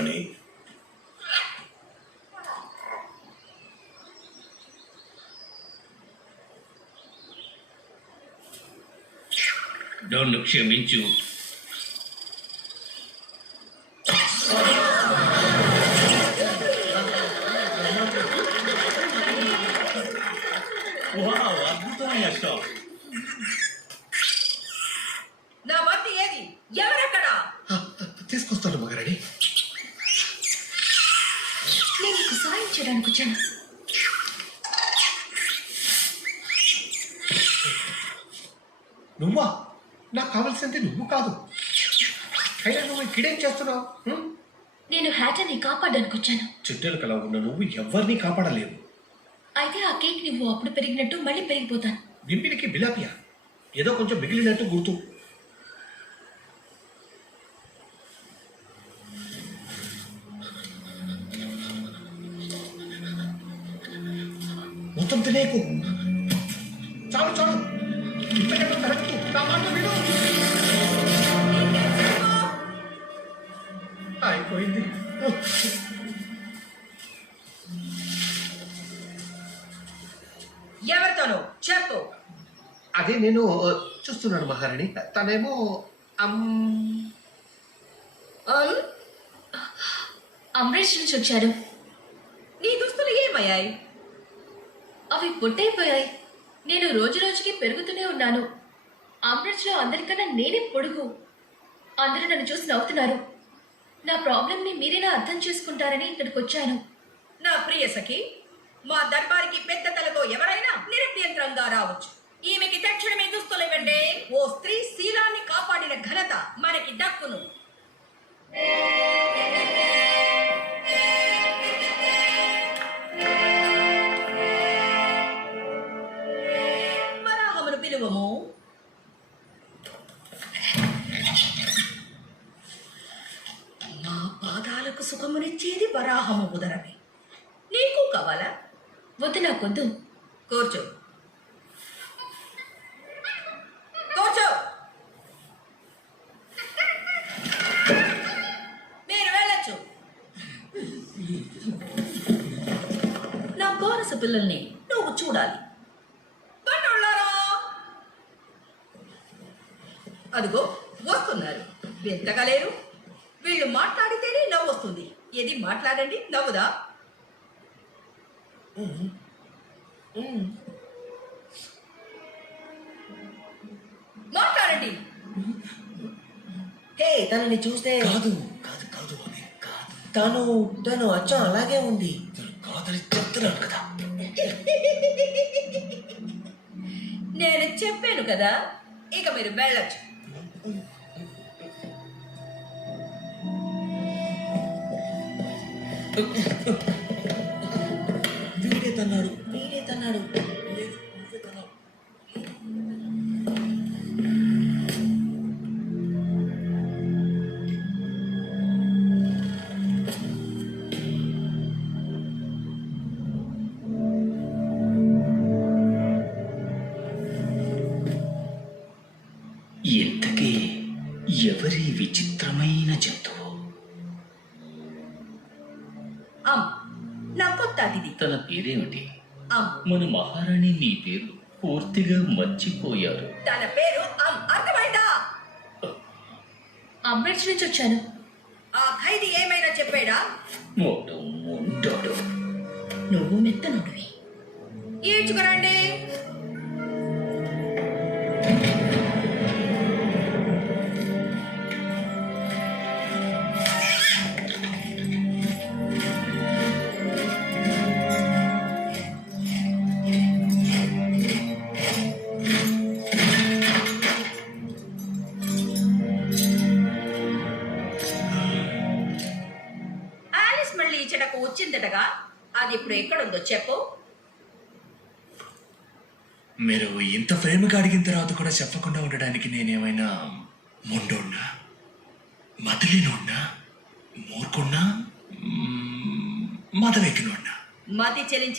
మహారాణి. నన్ను క్షమించు. అద్భుతమైన షాట్. నా బంతి ఏది? ఎవరెక్కడ? తీసుకొస్తాను మహారాణి. నేను నీకు సాయం చేయడానికి వచ్చాను. నువ్వా? నాకు కావాల్సింది నువ్వు కాదు. అయినా నువ్వు ఇక్కడేం చేస్తున్నావు? నేను హ్యాటర్ని కాపాడడానికి వచ్చాను. చుట్టెలు కలా ఉన్న నువ్వు ఎవరిని కాపాడలేవు. అయితే ఆ కేక్ నువ్వు అప్పుడు పెరిగినట్టు మళ్ళీ పెరిగిపోతాను. బింబినికి బిలాపియా ఏదో కొంచెం మిగిలినట్టు గుర్తు. మొత్తం తినేకు. చాలు చాలు. ఇంతకంటే కరెక్ట్. నా మాట విను. అయిపోయింది. ఎవరితోనూ చెప్పు. అదే నేను చూస్తున్నాను మహారాణి. తనేమో అమరేష్ నుంచి వచ్చాడు. నీ దుస్తులు ఏమయ్యాయి? అవి పొట్టయిపోయాయి. నేను రోజు రోజుకి పెరుగుతూనే ఉన్నాను. అమరేష్లో అందరికన్నా నేనే పొడుగు. అందరూ నన్ను చూసి నవ్వుతున్నారు. నా ప్రాబ్లంని మీరేనా అర్థం చేసుకుంటారని ఇక్కడికి వచ్చాను. నా ప్రియ సఖి, మా దర్బారికి పెద్ద తలతో ఎవరైనా నిరభ్యంతరంగా రావచ్చు. ఈమెకి తక్షణమే దుస్తులు ఇవ్వండి. ఓ స్త్రీ శీలాన్ని కాపాడిన ఘనత మనకి దక్కును. వరాహమును పిలువము. మా పాదాలకు సుఖమునిచ్చేది వరాహము ఉదరమే. నీకు కావాలా? వద్దు, నాకొద్దు. కూర్చో కూర్చో. మీరు వెళ్ళొచ్చు. నా కోరస పిల్లల్ని నువ్వు చూడాలి. బండోళ్ళారా, అదిగో వస్తున్నారు. వింతగా లేరు. వీళ్ళు మాట్లాడితేనే నవ్వు వస్తుంది. ఏది మాట్లాడండి, నవ్వుదా? మాట్లాడండి. హే, తనని చూస్తే కాదు కాదు కాదు అని కాదు. తను అచ్చం అలాగే ఉంది. తను కాదని చెప్తున్నాను కదా. నేను చెప్పాను కదా, ఇక మీరు వెళ్ళొచ్చు. వీడే తన్నాడు. ఇంతకీ ఎవరి విచిత్రమైన జంతువు? నా కొత్త అతిథి. తన పేరేమిటి? అమ్. మన మహారాణి నీ పేరు పూర్తిగా మర్చిపోయారు. తన పేరు అర్థమైందా? అమరేష్ నుంచి వచ్చాను. ఆ ఖైదీ ఏమైనా చెప్పాడా? వాడు ఉంటాడు. నువ్వు మెత్తనుడివి. ఈడ్చుకురండి. ఇచ్చటకు వచ్చిందటగా, అది ఇప్పుడు ఎక్కడుందో చెప్పు. మీరు ఇంత ప్రేమగా అడిగిన తర్వాత కూడా చెప్పకుండా ఉండడానికి నేనేమైనా మొండోన్నా, మతిలేనోన్నా, మూర్ఖున్నా, మదవెక్కినోన్నా? మతి చెలించి